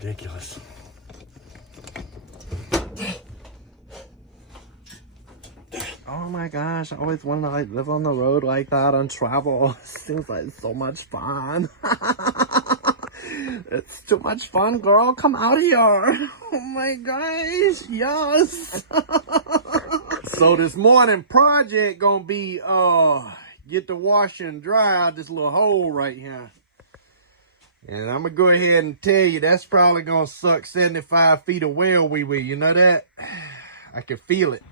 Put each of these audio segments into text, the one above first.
Ridiculous. Oh my gosh, I always wanted to like live on the road like that and travel. Seems like so much fun. It's too much fun, girl. Come out here. Oh my gosh, yes. So this morning project gonna be get the washer and dryer out this little hole right here. And I'm gonna go ahead and tell you that's probably gonna suck 75 feet of well wee. You know that? I can feel it.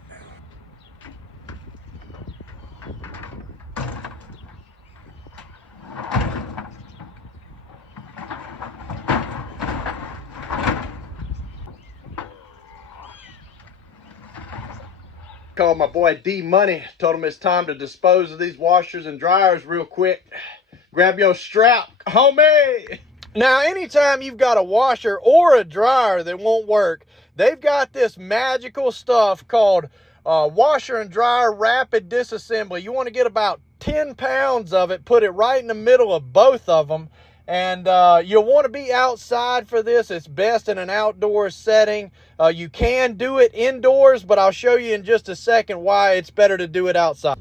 Called my boy D Money, told him it's time to dispose of these washers and dryers real quick. Grab your strap, homie. Now, anytime you've got a washer or a dryer that won't work, they've got this magical stuff called washer and dryer rapid disassembly. You want to get about 10 pounds of it, put it right in the middle of both of them. And you'll want to be outside for this. It's best in an outdoor setting. You can do it indoors, but I'll show you in just a second why it's better to do it outside.